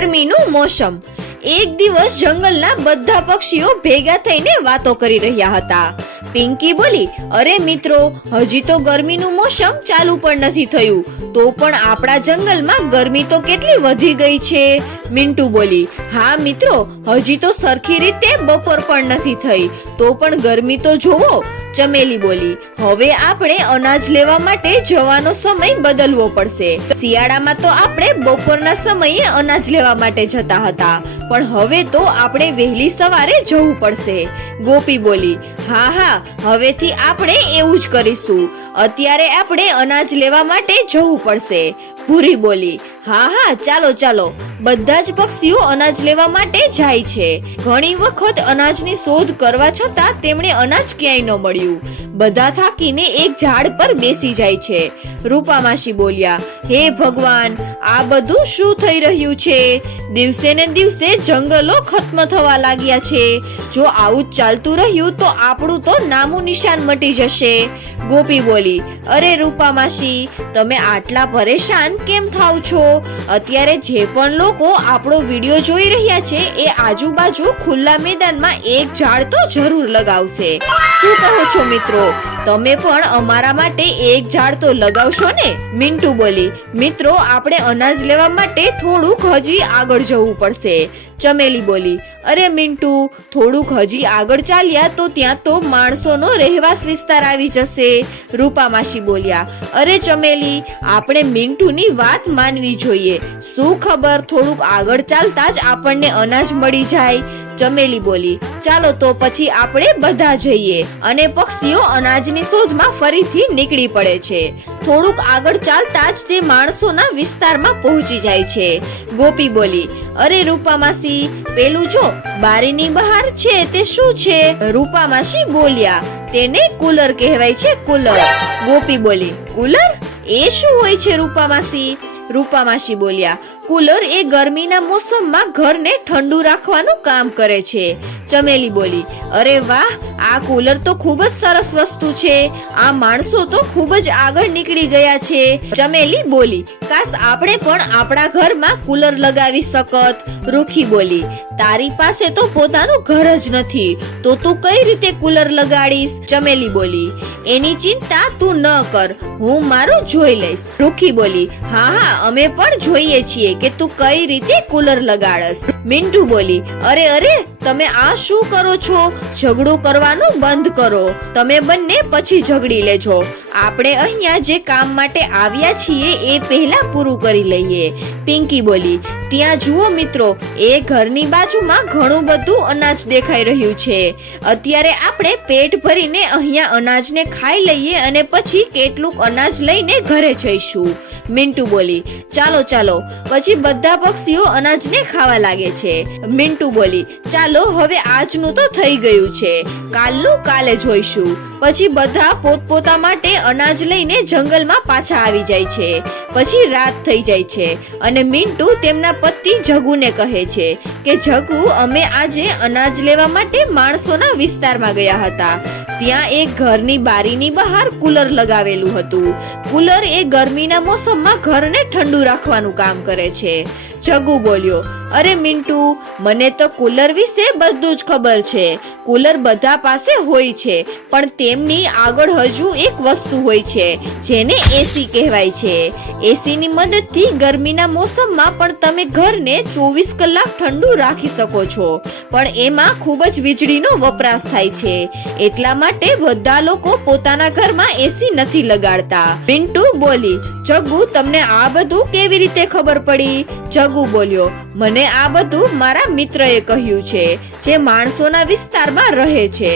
ગરમીનું મોસમ। એક દિવસ જંગલના બધા પક્ષીઓ ભેગા થઈને વાતો કરી રહ્યા હતા। પિંકી બોલી, અરે મિત્રો, હજી તો ગરમીનું મોસમ ચાલુ પણ નથી થયું, તો પણ આપણા જંગલમાં ગરમી તો કેટલી વધી ગઈ છે। મિન્ટુ બોલી, હા મિત્રો, હજી તો સરખી રીતે બપોર પણ નથી થઈ, તો પણ ગરમી તો જોવો। ચમેલી બોલી, હવે આપણે અનાજ લેવા માટે જવાનો સમય બદલવો પડશે। શિયાળામાં તો આપણે બપોરના સમયે અનાજ લેવા માટે જતા હતા, પણ હવે તો આપણે વહેલી સવારે જવું પડશે। ગોપી બોલી, હા, હવેથી આપણે એવું જ કરીશું, અત્યારે આપણે અનાજ લેવા માટે જવું પડશે। ભૂરી બોલી, હા, ચાલો। બધા જ પક્ષીઓ અનાજ લેવા માટે જાય છે। ઘણી વખત અનાજની શોધ કરવા છતાં તેમણે અનાજ ક્યાંય ન મળ્યું। બધા થાકીને એક ઝાડ પર બેસી જાય છે। રૂપા માસી બોલ્યા, હે ભગવાન, આ બધું શું થઈ રહ્યું છે? દિવસે ને દિવસે જંગલો ખત્મ થવા લાગ્યા છે। જો આવું જ ચાલતું રહ્યું તો આપણું તો નામું નિશાન મટી જશે। ગોપી બોલી, અરે રૂપા માસી, તમે આટલા પરેશાન કેમ થાવ છો? અત્યારે જે પણ લોકો આપણો વિડિયો જોઈ રહ્યા છે એ આજુબાજુ ખુલ્લા મેદાનમાં એક ઝાડ તો જરૂર લગાવશે। શું કહો છો મિત્રો, તમે પણ અમારા માટે એક ઝાડ તો લગાવશો ને? મિન્ટુ બોલી, મિત્રો, આપણે અનાજ લેવા માટે થોડુંક હજી આગળ જવું પડશે। ચમેલી બોલી, અરે મિન્ટુ, થોડુંક હજી આગળ ચાલ્યા તો ત્યાં તો માણસોનો રહેવાસ વિસ્તાર આવી જશે। રૂપા માસી બોલ્યા, અરે ચમેલી, આપણે મિન્ટુની વાત માનવી જોઈએ, શું ખબર થોડુંક આગળ ચાલતા જ આપણને અનાજ મળી જાય। ચમેલી બોલી, ચાલો તો પછી આપણે બધા જઈએ। અને પક્ષીઓ અનાજની શોધમાં ફરીથી નીકળી પડે છે। થોડુંક આગળ ચાલતા જ તે માણસોના વિસ્તારમાં પહોંચી જાય છે। ગોપી બોલી, અરે રૂપા માસી, પેલું જો બારીની બહાર છે તે શું છે? રૂપા માસી બોલ્યા, તેને કુલર કહેવાય છે, કુલર। ગોપી બોલી, કુલર? એ શું હોય છે રૂપા માસી? રૂપા માસી બોલ્યા, કુલર એ ગરમીના મોસમમાં ઘરને ઠંડુ રાખવાનું કામ કરે છે। ચમેલી બોલી, અરે વાહ, આ કુલર તો ખૂબ જ સરસ વસ્તુ છે, આ માણસો તો ખૂબ જ આગળ નીકળી ગયા છે। ચમેલી બોલી, કાશ આપણે પણ આપણા ઘરમાં કુલર લગાવી શકત। રૂખી બોલી, તારી પાસે તો પોતાનું ઘર જ નથી, તો તું કઈ રીતે કુલર લગાડીશ? ચમેલી બોલી, એની ચિંતા તું ન કર, હું મારું જોઈ લઈશ। રૂખી બોલી, હા, અમે પણ જોઈએ છીએ કે તું કઈ રીતે કુલર લગાડસ। મિન્ટુ બોલી, અરે, તમે આ શું કરો છો? ઝઘડો કરવાનું બંધ કરો, તમે બંને પછી ઝઘડી લેજો। આપણે અહીંયા જે કામ માટે આવ્યા છીએ એ પહેલા પૂરું કરી લઈએ। પિંકી બોલી, ત્યાં જુઓ મિત્રો, એ ઘરની બાજુમાં ઘણું બધું અનાજ દેખાઈ રહ્યું છે, અત્યારે આપણે પેટ ભરીને અહીંયા અનાજને ખાઈ લઈએ અને પછી કેટલુંક અનાજ લઈને ઘરે જઈશું। મિન્ટુ બોલી, ચાલો, પછી બધા પક્ષીઓ અનાજને ખાવા લાગે છે। મિન્ટુ બોલી, ચાલો હવે આજનું તો થઈ ગયું છે, કાલનું કાલે જોઈશું। પછી બધા પોતપોતા માટે અનાજ લઈને જંગલમાં પાછા આવી જાય છે। પછી રાત થઈ જાય છે અને મિન્ટુ તેમના પતિ જગુને કહે છે કે જગુ, અમે આજે અનાજ લેવા માટે માણસોના વિસ્તારમાં ગયા હતા, ત્યાં એક ઘરની બારીની બહાર કુલર લગાવેલું હતું। કુલર એ ગરમીના મોસમમાં ઘરને ઠંડુ રાખવાનું કામ કરે છે। જગુ બોલ્યો, અરે મિન્ટુ, મને તો કુલર વિશે બધું જ ખબર છે, કુલર બધા પાસે હોય છે, પણ તેમની આગળ હજુ એક વસ્તુ હોય છે જેને એસી કહેવાય છે। એસીની મદદથી ગરમીના મોસમમાં પણ તમે ઘરને 24 કલાક ઠંડુ રાખી શકો છો, પણ એમાં ખૂબ જ વીજળીનો વપરાશ થાય છે, એટલા માટે બધા લોકો પોતાના ઘરમાં એસી નથી લગાડતા। મિન્ટુ બોલી, જગુ, તમને આ બધું કેવી રીતે ખબર પડી? જગુ બોલ્યો, મને આ બધું મારા મિત્રએ કહ્યું છે, જે માણસોના વિસ્તારમાં રહે છે।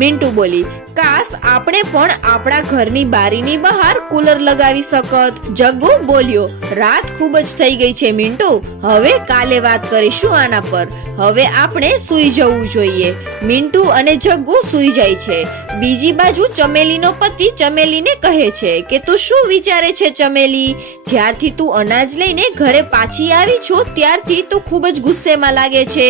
મિન્ટુ બોલી, કાશ આપણે પણ આપણા ઘરની બારીની બહાર કુલર લગાવી શકત। જગ્ગુ બોલ્યો, રાત ખૂબ જ થઈ ગઈ છે મિન્ટુ, હવે કાલે વાત કરીશું આના પર, હવે આપણે સૂઈ જવું જોઈએ। મિન્ટુ અને જગ્ગુ સૂઈ જાય છે। બીજી બાજુ ચમેલીનો પતિ ચમેલીને કહે છે કે તું શું વિચારે છે ચમેલી? જ્યારથી તું અનાજ લઈને ઘરે પાછી આવી છો ત્યારથી તું ખૂબ જ ગુસ્સેમાં લાગે છે।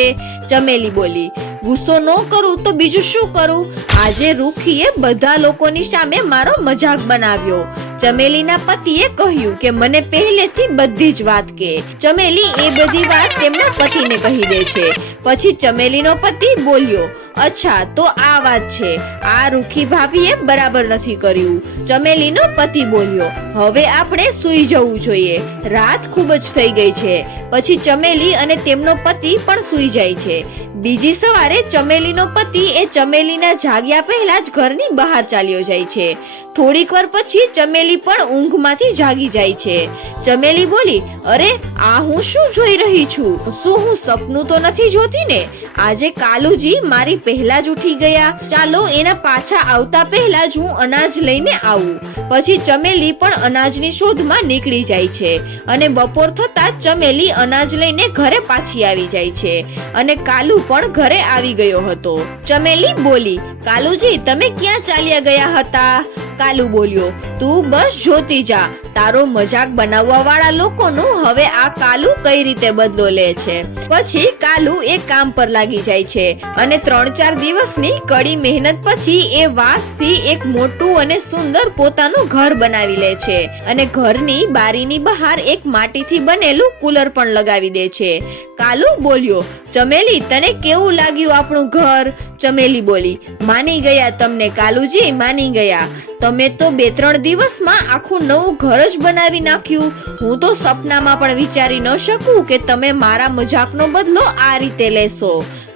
ચમેલી બોલી, ગુસ્સો ન કરું તો બીજું શું કરું? આજે રૂખીએ બધા લોકોની સામે મારો મજાક બનાવ્યો, ચમેલીના પતિએ કહ્યું કે મને પહેલેથી બધી જ વાત કે. ચમેલી એ બધી વાત તેમના પતિને કહી દે છે. પછી ચમેલીનો પતિ બોલ્યો, અચ્છા તો આ વાત છે, આ રૂખી ભાભીએ બરાબર નથી કર્યું. ચમેલીનો પતિ બોલ્યો, હવે આપણે સૂઈ જવું જોઈએ, રાત ખૂબ જ થઈ ગઈ છે. પછી ચમેલી અને તેમનો પતિ પણ સૂઈ જાય છે. બીજી સવારે ચમેલીનો પતિ એ ચમેલીના જાગ્યા પહેલા જ ઘરની બહાર ચાલ્યો જાય છે. થોડીક વાર પછી ચમેલી પણ ઊંઘમાંથી જાગી જાય છે. ચમેલી બોલી, અરે આ હું શું જોઈ રહી છું? શું હું સપનું તો નથી જોતી ને? આજે કાલુજી મારી પહેલા જ ઉઠી ગયા. ચાલો એના પાછા આવતા પહેલા જ હું અનાજ લઈને આવું. પછી ચમેલી પણ અનાજની શોધમાં નીકળી જાય છે અને બપોર થતા ચમેલી અનાજ લઈને ઘરે પાછી આવી જાય છે અને કાલુ પણ ઘરે આવી ગયો હતો. ચમેલી બોલી, કાલુજી તમે ક્યાં ચાલ્યા ગયા હતા? કાલુ બોલ્યો, તું બસ જોતી જા, તારો મજાક બનાવવા વાળા લોકોનો હવે આ કાલુ કઈ રીતે બદલો લે છે. પછી કાલુ એ કામ પર લાગી જાય છે અને 3-4 દિવસની કડી મહેનત પછી એ વાંસથી એક મોટું અને સુંદર પોતાનું ઘર બનાવી લે છે અને ઘરની બારીની બહાર એક માટીથી બનેલું કુલર પણ લગાવી દે છે. કાલુ બોલ્યો, ચમેલી તને કેવું લાગ્યું આપણું ઘર? ચમેલી બોલી, માની ગયા તમને કાલુજી, માની ગયા. તમે તો 2-3 દિવસમાં આખું નવું ઘર જ બનાવી નાખ્યું. હું તો સપનામાં પણ વિચારી ન શકું કે તમે મારા મજાકનો બદલો આ રીતે લેશો.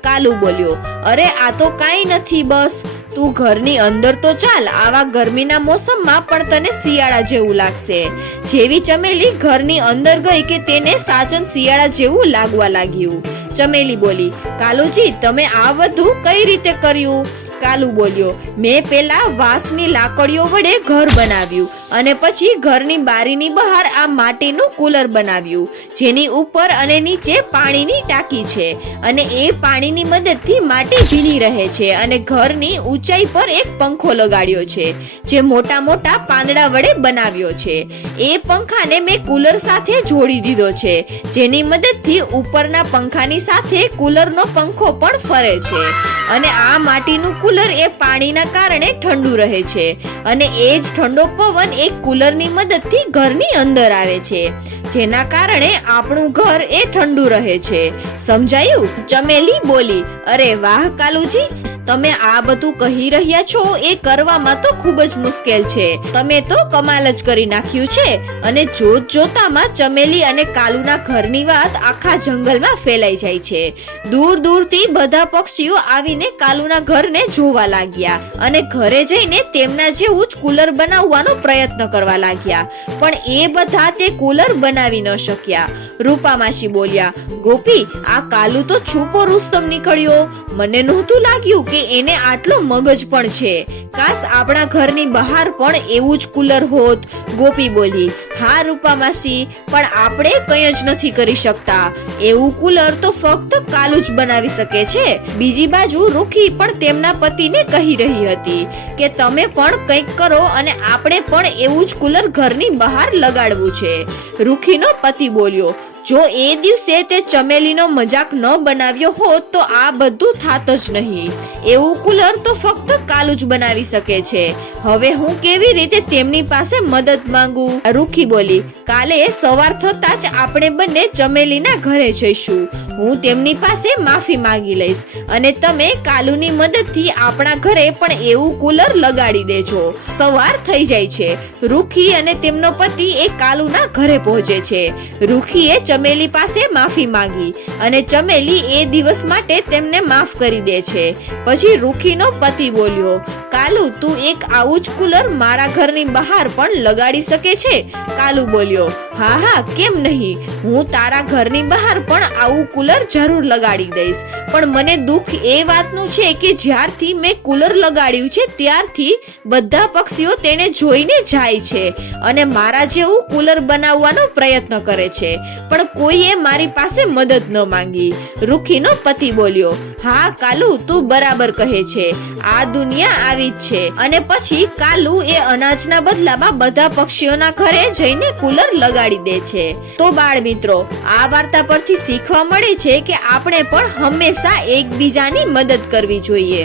કાલુ બોલ્યો, અરે આ તો કાંઈ નથી, બસ તું ઘરની અંદર તો ચાલ, આવા ગરમીના મોસમમાં પણ તને શિયાળા જેવું લાગશે. જેવી ચમેલી ઘરની અંદર ગઈ કે તેને સાચન શિયાળા જેવું લાગવા લાગ્યું. ચમેલી બોલી, કાલુજી તમે આ બધું કઈ રીતે કર્યું? કાલુ બોલ્યો, મેં પેલા વાંસની લાકડીઓ વડે ઘર બનાવ્યું અને પછી ઘરની બારીની બહાર આ માટીનું કુલર બનાવ્યું જેની ઉપર અને નીચે પાણીની ટાંકી છે અને એ પાણીની મદદથી માટી ભીની રહે છે અને ઘરની ઊંચાઈ પર એક પંખો લગાડ્યો છે જે મોટા મોટા પાંદડા વડે બનાવ્યો છે. એ પંખાને મેં કુલર સાથે જોડી દીધો છે જેની મદદથી ઉપરના પંખાની સાથે કુલરનો પંખો પણ ફરે છે અને આ માટીનું કુલર એ પાણીના કારણે ઠંડુ રહે છે અને એ જ ઠંડો પવન એક કુલરની મદદથી ઘરની અંદર આવે છે જેના કારણે આપણું ઘર એ ઠંડુ રહે છે. સમજાયું? ચમેલી બોલી, અરે વાહ કાલુજી, તમે આ બધું કહી રહ્યા છો એ કરવામાં તો ખૂબ જ મુશ્કેલ છે. તમે તો કમાલ જ કરી નાખ્યું છે. અને જોત જોતામાં ચમેલી અને કાલુના ઘરની વાત આખા જંગલમાં ફેલાઈ જાય છે. દૂર દૂરથી બધા પક્ષીઓ આવીને કાલુના ઘરને જોવા લાગ્યા અને ઘરે જઈને તેમના જેવું જ કુલર બનાવવાનો પ્રયત્ન કરવા લાગ્યા, પણ એ બધા તે કુલર બનાવી ન શક્યા. રૂપા માસી બોલ્યા, ગોપી આ કાલુ તો છુપો રુસ્તમ નીકળ્યો. મને નહોતું લાગ્યું કે એને આટલો મગજ પણ છે. કાશ આપણા ઘરની બહાર પણ એવું જ કુલર હોત. ગોપી બોલી, હા રૂપા માસી, પણ આપણે કંઈ જ નથી કરી શકતા. એવું કુલર તો ફક્ત કાલુ જ બનાવી શકે છે. બીજી બાજુ રૂખી પણ તેમના પતિને કહી રહી હતી કે તમે પણ કંઈક કરો અને આપણે પણ એવું જ કુલર ઘરની બહાર લગાડવું છે. રૂખીનો પતિ બોલ્યો, જો એ દિવસે તે ચમેલીનો મજાક ન બનાવ્યો હોત તો આ બધું થાત જ નહીં. એવું કુલર તો ફક્ત કાલુ જ બનાવી શકે છે. હવે હું કેવી રીતે તેમની પાસે મદદ માંગુ? રૂખી બોલી, કાલે સવાર થતા જ આપણે બંને ચમેલીના ઘરે જઈશું. હું તેમની પાસે માફી માંગી લઈશ અને તમે કાલુની મદદથી આપણા ઘરે પણ એવું કુલર લગાડી દેજો. સવાર થઈ જાય છે. રૂખી અને તેમનો પતિ એ કાલુના ઘરે પહોંચે છે. રૂખીએ ચમેલી પાસે માફી માંગી અને ચમેલી એ દિવસ માટે તેમને માફ કરી દે છે. પછી રૂખીનો પતિ બોલ્યો, કાલુ તું એક આવું જ કુલર મારા ઘરની બહાર પણ લગાડી શકે છે? કાલુ બોલ્યો, હા હા કેમ નહીં, હું તારા ઘરની બહાર પણ આવું કુલર જરૂર લગાડી દઈશ. પણ મને દુઃખ એ વાતનું છે કે જ્યારથી મેં કુલર લગાડ્યું છે ત્યારથી બધા પક્ષીઓ તેને જોઈને જાય છે અને મારા જેવું કુલર બનાવવાનો પ્રયત્ન કરે છે, પણ કોઈએ મારી પાસે મદદ ન માંગી. રૂખીનો પતિ બોલ્યો, હા કાલુ તું બરાબર કહે છે, આ દુનિયા આવી જ છે. અને પછી કાલુ એ અનાજના બદલામાં બધા પક્ષીઓના ઘરે જઈને કુલર લગાડી દે છે. તો બાળ મિત્રો, આ વાર્તા પરથી શીખવા મળે છે કે આપણે પણ હંમેશા એકબીજાની મદદ કરવી જોઈએ.